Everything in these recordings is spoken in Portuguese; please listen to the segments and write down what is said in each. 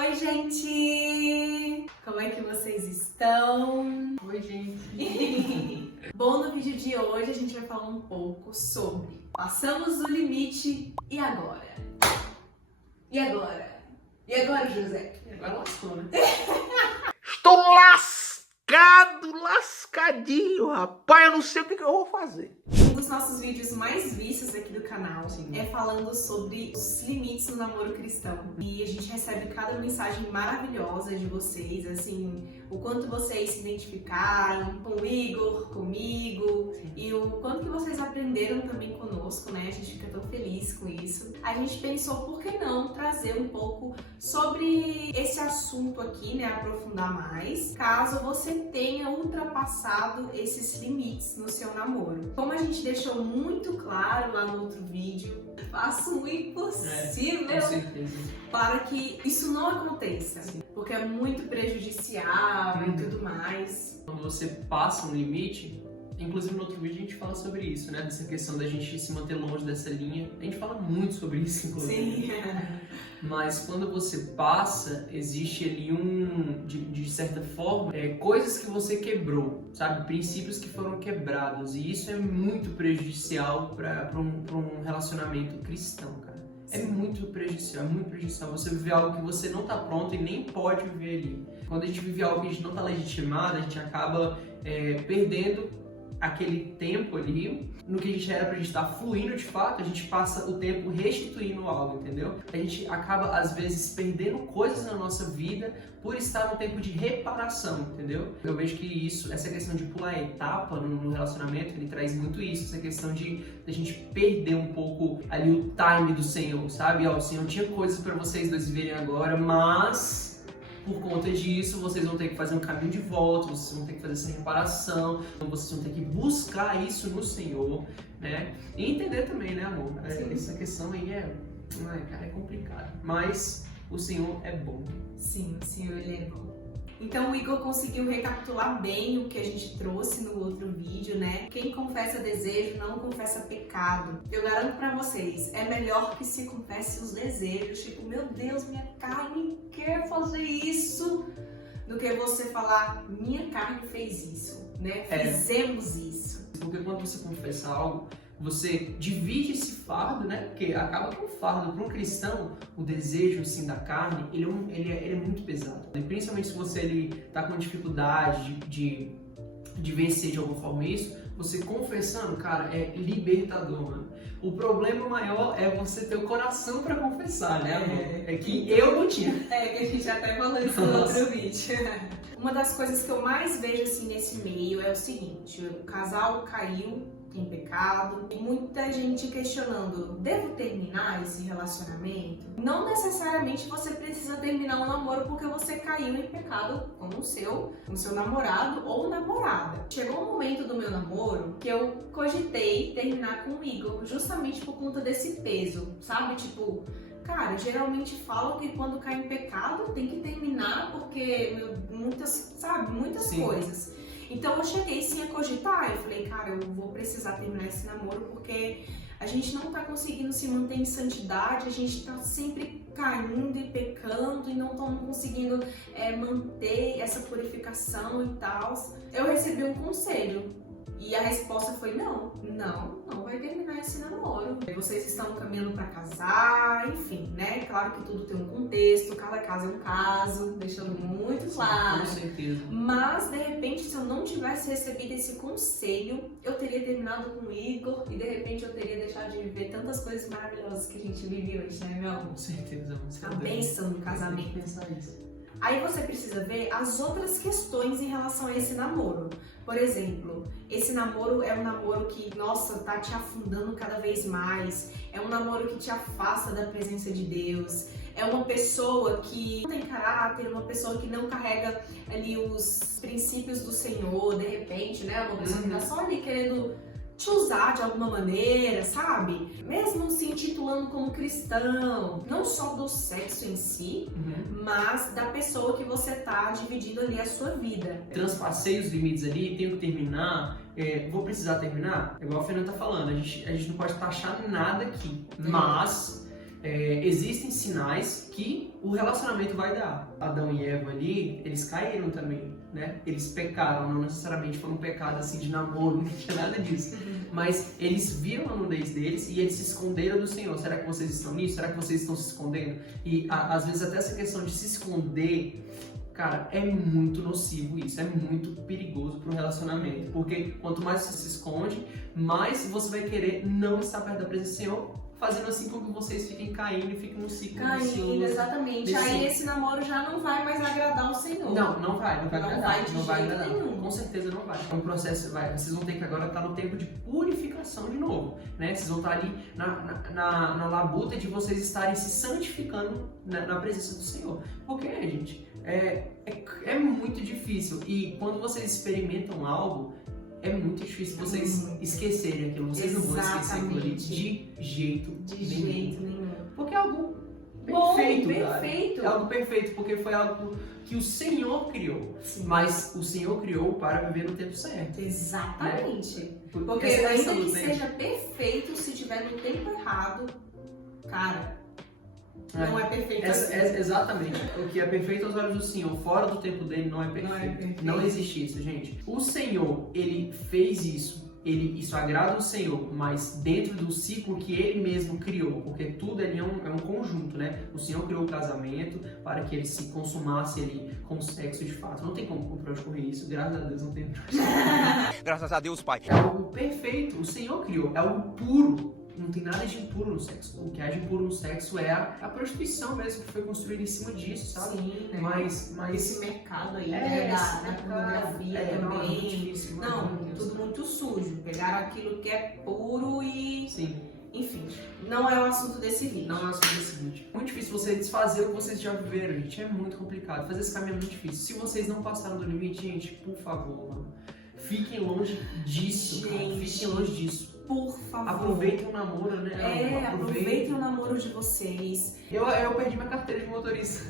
Oi, gente! Como é que vocês estão? Oi, gente! Bom, no vídeo de hoje a gente vai falar um pouco sobre passamos do limite e agora? E agora? E agora, José? Agora lascou, né? Estou lascadinho, rapaz. Eu não sei o que eu vou fazer. Um dos nossos vídeos mais vistos aqui do canal é falando sobre os limites no namoro cristão. E a gente recebe cada mensagem maravilhosa de vocês, assim, o quanto vocês se identificaram com o Igor, comigo, e o quanto que vocês aprenderam também conosco, né? A gente fica tão feliz com isso. A gente pensou, por que não trazer um pouco sobre esse assunto aqui, né? Aprofundar mais, caso você tenha ultrapassado esses limites no seu namoro. Como a gente deixou muito claro lá no outro vídeo, faça o impossível Com certeza. para que isso não aconteça, porque é muito prejudicial e tudo mais. Quando você passa um limite, inclusive no outro vídeo a gente fala sobre isso, né? Dessa questão da gente se manter longe dessa linha. A gente fala muito sobre isso, inclusive. Sim. Mas quando você passa, existe ali de certa forma, coisas que você quebrou, sabe? Princípios que foram quebrados. E isso é muito prejudicial para um relacionamento cristão, cara. É muito prejudicial, você viver algo que você não tá pronto e nem pode viver ali. Quando a gente vive algo que a gente não tá legitimado, a gente acaba perdendo aquele tempo ali, no que a gente era pra gente estar fluindo de fato, a gente passa o tempo restituindo algo, entendeu? A gente acaba, às vezes, perdendo coisas na nossa vida por estar no tempo de reparação, entendeu? Eu vejo que essa questão de pular etapa no relacionamento, ele traz muito isso, essa questão de a gente perder um pouco ali o time do Senhor, sabe? Ó, o Senhor tinha coisas pra vocês dois viverem agora, mas por conta disso, vocês vão ter que fazer um caminho de volta, vocês vão ter que fazer essa reparação, então vocês vão ter que buscar isso no Senhor, né? E entender também, né, amor? Essa questão aí é complicado, mas o Senhor é bom. Sim, o Senhor, ele é bom. Então o Igor conseguiu recapitular bem o que a gente trouxe no outro vídeo, né? Quem confessa desejo não confessa pecado. Eu garanto pra vocês, é melhor que se confesse os desejos, tipo, meu Deus, minha carne quer fazer isso, do que você falar, minha carne fez isso, né? Fizemos isso. Porque quando você confessa algo, você divide esse fardo, né? Porque acaba que o fardo para um cristão, o desejo assim da carne, ele é muito pesado. E principalmente se você tá com dificuldade de vencer de alguma forma isso, você confessando, cara, é libertador, mano. O problema maior é você ter o coração para confessar, né, amor? É que eu não tinha. Que a gente até falou isso no outro vídeo. Uma das coisas que eu mais vejo assim nesse meio é o seguinte: o casal caiu em pecado e muita gente questionando, devo terminar esse relacionamento? Não necessariamente você precisa terminar um namoro porque você caiu em pecado com o seu namorado ou namorada. Chegou um momento do meu namoro que eu cogitei terminar com o Igor justamente por conta desse peso, sabe? Tipo, cara, geralmente falam que quando cai em pecado tem que terminar porque muitas Sim. coisas. Então eu cheguei sim a cogitar, eu falei, cara, eu vou precisar terminar esse namoro porque a gente não tá conseguindo se manter em santidade, a gente tá sempre caindo e pecando e não estamos conseguindo manter essa purificação e tal. Eu recebi um conselho e a resposta foi não vai terminar esse namoro. Vocês estão caminhando para casar, enfim, né? Claro que tudo tem um contexto, cada caso é um caso, deixando muito claro. Com certeza. Mas, de repente, se eu não tivesse recebido esse conselho, eu teria terminado com o Igor e, de repente, eu teria deixado de viver tantas coisas maravilhosas que a gente vive hoje, né, meu amor? Com certeza, amor. A bênção do casamento. Pensar isso. Aí você precisa ver as outras questões em relação a esse namoro. Por exemplo, esse namoro é um namoro que, nossa, tá te afundando cada vez mais. É um namoro que te afasta da presença de Deus. É uma pessoa que não tem caráter, uma pessoa que não carrega ali os princípios do Senhor, de repente, né? Uma pessoa que tá só ali querendo te usar de alguma maneira, sabe? Mesmo se intitulando como cristão, não só do sexo em si, mas da pessoa que você tá dividindo ali a sua vida. Transpassei os limites ali, tenho que terminar, vou precisar terminar? É igual a Fernanda tá falando, a gente não pode taxar nada aqui, mas existem sinais que o relacionamento vai dar. Adão e Eva ali, eles caíram também, né? Eles pecaram, não necessariamente foi um pecado assim de namoro, não tinha nada disso. Mas eles viram a nudez deles e eles se esconderam do Senhor. Será que vocês estão nisso? Será que vocês estão se escondendo? E às vezes até essa questão de se esconder, cara, é muito nocivo isso, é muito perigoso pro relacionamento. Porque quanto mais você se esconde, mais você vai querer não estar perto da presença do Senhor, fazendo assim com que vocês fiquem caindo e fiquem no ciclo Caindo, exatamente. Aí esse namoro já não vai mais agradar o Senhor. Não vai agradar. Não vai de jeito nenhum. Com certeza não vai. É um processo, vocês vão ter que agora estar no tempo de purificação de novo, né? Vocês vão estar ali na labuta de vocês estarem se santificando na presença do Senhor. Porque, gente, é muito difícil. E quando vocês experimentam algo, é muito difícil vocês esquecerem aquilo. Vocês não vão esquecer aquilo ali de jeito nenhum. Porque é algo perfeito, perfeito. É algo perfeito, porque foi algo que o Senhor criou. Sim. Mas o Senhor criou para viver no tempo certo. Exatamente. Né? Porque ainda que seja perfeito, se tiver no tempo errado, cara, não é perfeito assim. Exatamente. O que é perfeito aos olhos do Senhor, fora do tempo dele, não é perfeito. Não existe isso, gente. O Senhor, ele fez isso. Isso agrada o Senhor, mas dentro do ciclo que Ele mesmo criou, porque tudo ali é um conjunto, né? O Senhor criou o casamento para que ele se consumasse ali com sexo de fato. Não tem como pra onde correr isso, graças a Deus não tem. Graças a Deus, Pai. É algo perfeito, o Senhor criou, é algo puro. Não tem nada de impuro no sexo. O que há de impuro no sexo é a prostituição mesmo, que foi construída em cima disso, sabe? Sim, né? Mas esse mercado aí, né, da pornografia também. Tudo muito sujo. Pegaram aquilo que é puro e... Sim. Enfim, não é o assunto desse vídeo. Não é o assunto desse vídeo. Muito difícil você desfazer o que vocês já viveram, gente. É muito complicado. Fazer esse caminho é muito difícil. Se vocês não passaram do limite, gente, por favor, mano, fiquem longe disso, cara. Fiquem longe disso. Por favor. Aproveitem o namoro, né? Aproveitem o namoro de vocês. Eu perdi minha carteira de motorista.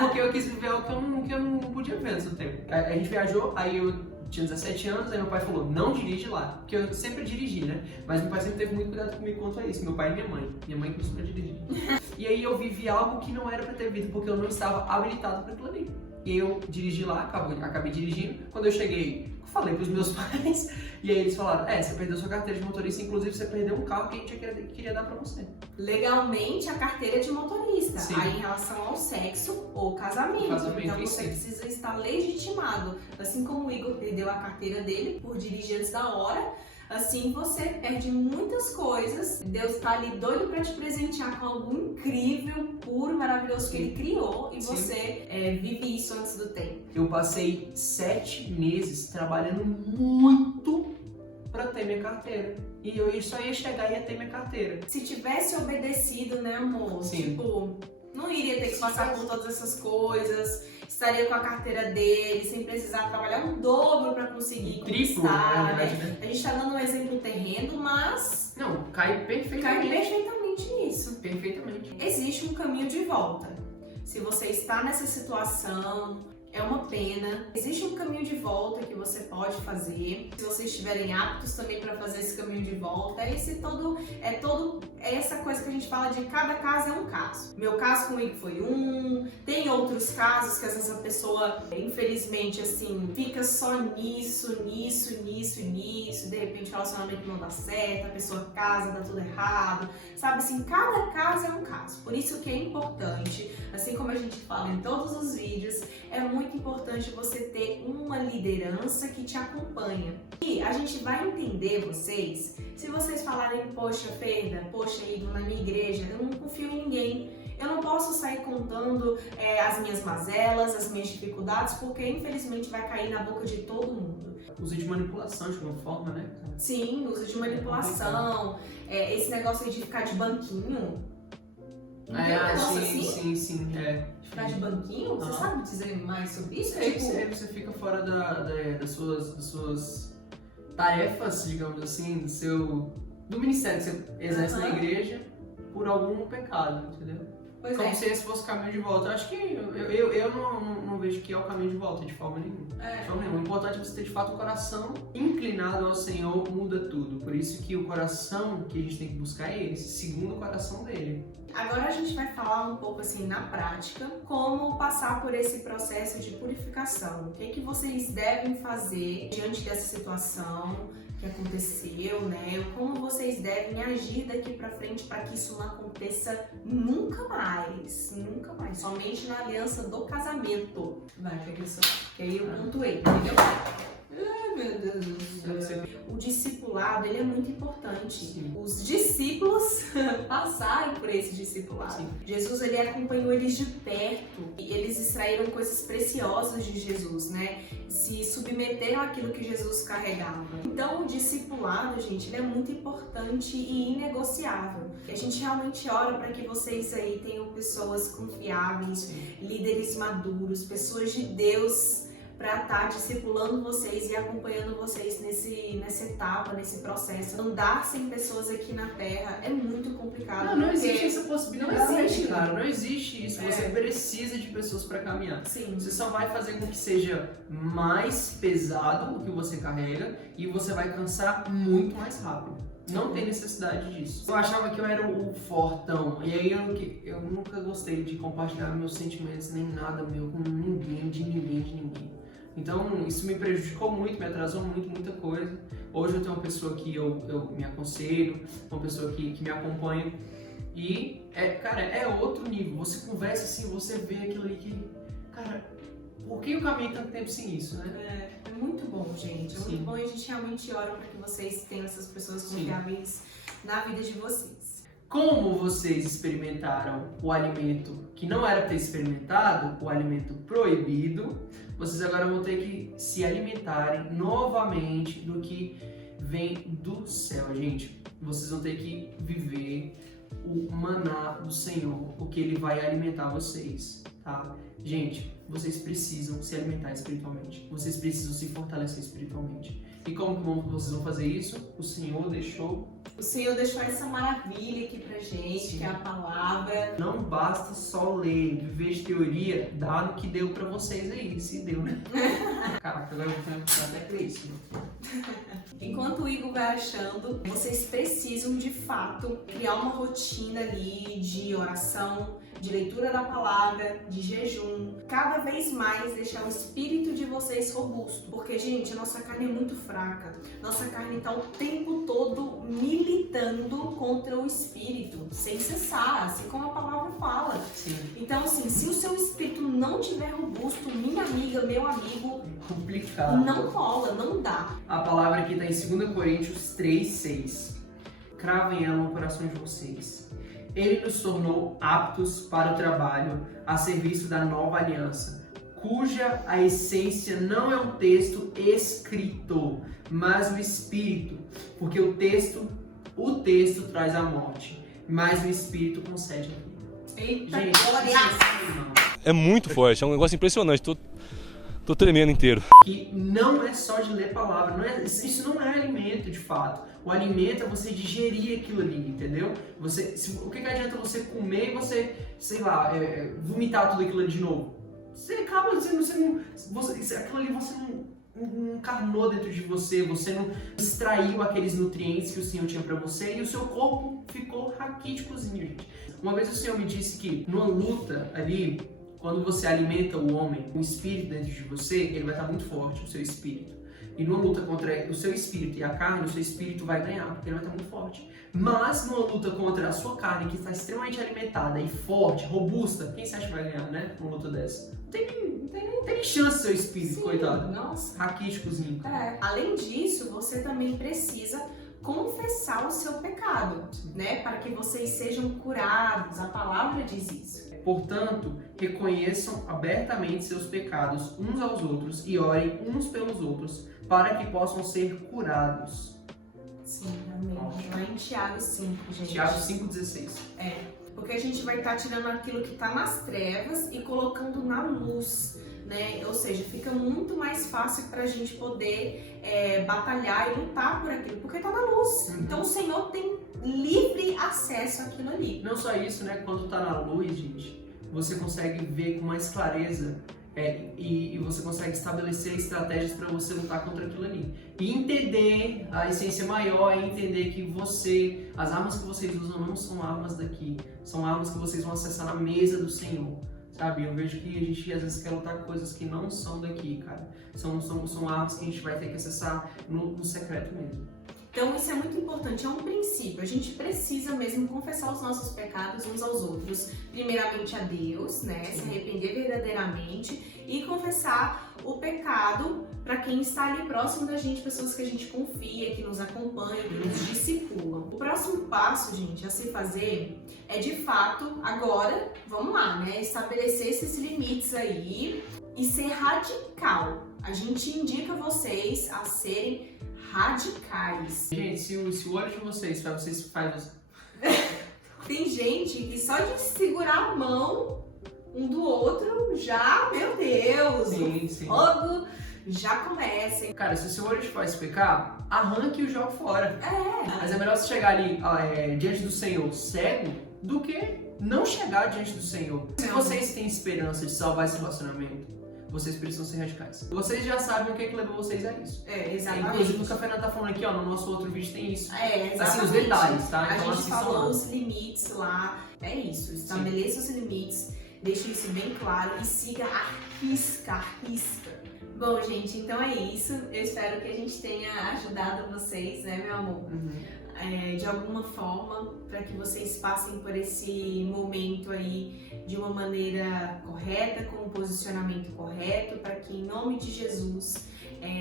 Porque eu quis viver algo que eu não podia ver antes do tempo. A gente viajou, aí eu tinha 17 anos, aí meu pai falou, não dirige lá. Porque eu sempre dirigi, né? Mas meu pai sempre teve muito cuidado comigo quanto a isso. Meu pai e minha mãe. Minha mãe começou a dirigir. E aí eu vivi algo que não era pra ter vivido, porque eu não estava habilitado para aquilo ali. E eu dirigi lá, acabei dirigindo. Quando eu cheguei, falei pros meus pais, e aí eles falaram, você perdeu sua carteira de motorista, inclusive você perdeu um carro que a gente queria dar pra você. Legalmente, a carteira de motorista. Sim. Aí, em relação ao sexo ou casamento. Então, você precisa estar legitimado. Assim como o Igor perdeu a carteira dele por dirigir antes da hora, assim você perde muitas coisas. Deus tá ali doido pra te presentear com algo incrível, puro, maravilhoso que Ele criou e você vive isso antes do tempo. Eu passei 7 meses trabalhando muito pra ter minha carteira. E eu só ia chegar e ia ter minha carteira. Se tivesse obedecido, né, amor? Sim. Tipo, não iria ter que passar por todas essas coisas, estaria com a carteira dele, sem precisar trabalhar um dobro pra conseguir conquistar, né? A gente tá dando um exemplo terreno, mas... Não, cai perfeitamente. Cai perfeitamente nisso. Perfeitamente. Existe um caminho de volta. Se você está nessa situação, é uma pena. Existe um caminho de volta que você pode fazer. Se vocês estiverem aptos também para fazer esse caminho de volta, é essa coisa que a gente fala de cada caso é um caso. Meu caso com o Igor foi tem outros casos que às vezes a pessoa, infelizmente, assim, fica só nisso, de repente o relacionamento não dá certo, a pessoa casa, dá tudo errado, sabe assim, cada caso é um caso. Por isso que é importante, assim como a gente fala em todos os vídeos, é muito importante você ter uma liderança que te acompanha. E a gente vai entender vocês, se vocês falarem, poxa, Ferda, poxa, Igor, na minha igreja, eu não confio em ninguém. Eu não posso sair contando as minhas mazelas, as minhas dificuldades, porque infelizmente vai cair na boca de todo mundo. Uso de manipulação de uma forma, né? Sim, uso de manipulação, esse negócio aí de ficar de banquinho. Não tem um negócio assim? Sim. Ficar de banquinho? Você sabe dizer mais sobre isso? Você fica fora das suas tarefas, digamos assim, do ministério que você exerce na igreja por algum pecado, entendeu? Pois Como é. se esse fosse o caminho de volta. Eu acho que eu não vejo que é o caminho de volta de forma nenhuma. De forma nenhuma. O importante é você ter de fato um coração inclinado ao Senhor, muda tudo. Por isso que o coração que a gente tem que buscar é esse, segundo o coração dele. Agora a gente vai falar um pouco assim na prática, como passar por esse processo de purificação. O que é que vocês devem fazer diante dessa situação que aconteceu, né? Como vocês devem agir daqui pra frente para que isso não aconteça nunca mais, somente na aliança do casamento. Vai, que aí eu pontuei, entendeu? Ai, meu Deus do céu. O discipulado, ele é muito importante. Sim. Os discípulos passarem por esse discipulado. Sim. Jesus, ele acompanhou eles de perto. E eles extraíram coisas preciosas de Jesus, né? Se submeteram àquilo que Jesus carregava. Então, o discipulado, gente, ele é muito importante e inegociável. A gente realmente ora para que vocês aí tenham pessoas confiáveis, Sim. líderes maduros, pessoas de Deus, para estar discipulando vocês e acompanhando vocês nessa etapa, nesse processo. Andar sem pessoas aqui na Terra é muito complicado. Não porque existe essa possibilidade, não existe, cara. Não existe isso. É. Você precisa de pessoas para caminhar. Sim. Você só vai fazer com que seja mais pesado o que você carrega e você vai cansar muito mais rápido. Não tem necessidade disso. Eu achava que eu era o fortão, e aí eu nunca gostei de compartilhar meus sentimentos, nem nada meu com ninguém, de ninguém. Então isso me prejudicou muito, me atrasou muito, muita coisa. Hoje eu tenho uma pessoa que eu me aconselho, uma pessoa que me acompanha. E, cara, é outro nível. Você conversa assim, você vê aquilo ali que... Cara, por que eu caminhei tanto tempo sem isso, né? É muito bom, gente. É Sim. muito bom e a gente realmente ora para que vocês tenham essas pessoas confiáveis na vida de vocês. Como vocês experimentaram o alimento que não era para ter experimentado, o alimento proibido, vocês agora vão ter que se alimentarem novamente do que vem do céu, gente. Vocês vão ter que viver o maná do Senhor, o que Ele vai alimentar vocês, tá? Gente, vocês precisam se alimentar espiritualmente. Vocês precisam se fortalecer espiritualmente. E como que vocês vão fazer isso? O Senhor deixou essa maravilha aqui pra gente, Sim. que é a palavra. Não basta só ler, viver de teoria, dá no que deu pra vocês aí, se deu, né? Caraca, agora eu vou ficar até crescido. Enquanto o Igor vai achando, vocês precisam de fato criar uma rotina ali de oração, de leitura da palavra, de jejum, cada vez mais deixar o espírito de vocês robusto, porque, gente, a nossa carne é muito fraca, nossa carne está o tempo todo militando contra o espírito, sem cessar, assim como a palavra fala. Sim. Então, assim, se o seu espírito não estiver robusto, minha amiga, meu amigo, Complicado. não rola, não dá. A palavra aqui está em 2 Coríntios 3:6. Cravem ela no coração de vocês. Ele nos tornou aptos para o trabalho a serviço da nova aliança, cuja a essência não é um texto escrito, mas o Espírito, porque o texto traz a morte, mas o Espírito concede a vida. Eita, Gente, glória! isso É muito forte, é um negócio impressionante. Tô tremendo inteiro. que não é só de ler palavra, isso não é alimento de fato. O alimento é você digerir aquilo ali, entendeu? O que adianta você comer e você, sei lá, vomitar tudo aquilo ali de novo? Você acaba, aquilo ali você não encarnou dentro de você não extraiu aqueles nutrientes que o Senhor tinha pra você e o seu corpo ficou raquíticozinho, gente. Uma vez o Senhor me disse que numa luta ali, quando você alimenta o homem, o espírito dentro de você, ele vai estar muito forte, o seu espírito. E numa luta contra o seu espírito e a carne, o seu espírito vai ganhar, porque ele vai estar muito forte. Mas numa luta contra a sua carne, que está extremamente alimentada e forte, robusta, quem você acha que vai ganhar, né? Numa luta dessa? Não tem chance seu espírito, Sim, coitado. nossa. Raquíticozinho. Além disso, você também precisa confessar o seu pecado, né? Para que vocês sejam curados. A palavra diz isso. Portanto, reconheçam abertamente seus pecados uns aos outros e orem uns pelos outros, para que possam ser curados. Sim, amém. Lá em Tiago 5, gente. Tiago 5,16. Porque a gente vai estar tirando aquilo que está nas trevas e colocando na luz, né? Ou seja, fica muito mais fácil pra gente poder batalhar e lutar por aquilo, porque tá na luz. Então o Senhor tem livre acesso àquilo ali. Não só isso, né? Quando tá na luz, gente, você consegue ver com mais clareza e você consegue estabelecer estratégias para você lutar contra aquilo ali. E entender a essência maior é entender que as armas que vocês usam não são armas daqui, são armas que vocês vão acessar na mesa do Senhor. Sabe, eu vejo que a gente às vezes quer lutar com coisas que não são daqui, cara. São armas que a gente vai ter que acessar no secreto mesmo. Então isso é muito importante, é um princípio. A gente precisa mesmo confessar os nossos pecados uns aos outros. Primeiramente a Deus, né? Se arrepender verdadeiramente e confessar o pecado para quem está ali próximo da gente, pessoas que a gente confia, que nos acompanham, que nos discipulam. O próximo passo, gente, a se fazer é de fato, agora, vamos lá, né? Estabelecer esses limites aí e ser radical. A gente indica vocês a serem radicais. Gente, se o olho de vocês faz Tem gente que só de segurar a mão um do outro já, meu Deus, sim. o fogo já começa. Cara, se o seu olho te faz pecar, arranque e o joga fora. Mas é melhor você chegar ali diante do Senhor cego do que não chegar diante do Senhor. Se vocês têm esperança de salvar esse relacionamento, vocês precisam ser radicais. Vocês já sabem o que levou vocês a isso. Exatamente. Inclusive o Café Natan tá falando aqui, no nosso outro vídeo tem isso. Exatamente. Assim, os detalhes, tá? A Então, gente falou os limites lá. É isso, estabeleça os limites, deixe isso bem claro e siga a risca. Bom, gente, então é isso. Eu espero que a gente tenha ajudado vocês, né, meu amor? De alguma forma, para que vocês passem por esse momento aí de uma maneira correta, com um posicionamento correto, para que em nome de Jesus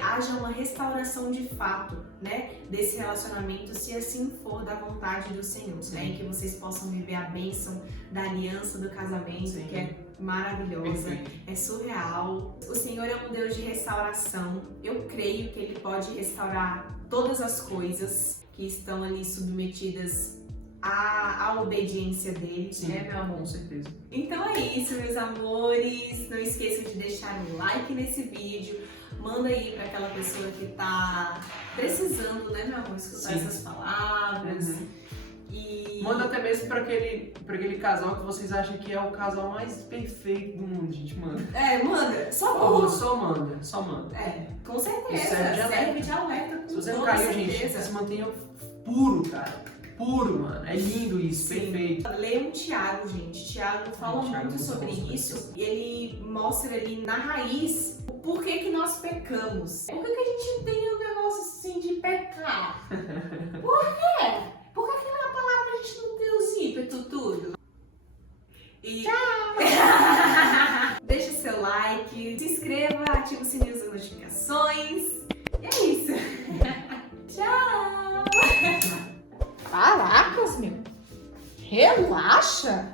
haja uma restauração de fato, né, desse relacionamento, se assim for da vontade do Senhor, né, e que vocês possam viver a bênção da aliança do casamento, que é maravilhosa, é surreal. O Senhor é um Deus de restauração. Eu creio que Ele pode restaurar todas as coisas que estão ali submetidas à obediência dele, né, meu amor? Com certeza. Então é isso, meus amores. Não esqueçam de deixar um like nesse vídeo. Manda aí para aquela pessoa que tá precisando, né, meu amor, escutar essas palavras. E manda até mesmo para aquele casal que vocês acham que é o casal mais perfeito do mundo, gente. Manda. Manda. Só manda. Com certeza. Isso serve de alerta. Se você não caiu, gente, se mantenha puro, cara. Puro, mano. É lindo isso, perfeito. Leiam Tiago, gente. Tiago fala muito sobre isso. E ele mostra ali na raiz o porquê que nós pecamos. Por que a gente tem um negócio assim de pecar? Por quê? Por que na palavra a gente não tem os ímpetos tudo? E deixa seu like, se inscreva, ativa o sininho das notificações. E é isso. Tchau! Caracas, meu. Relaxa.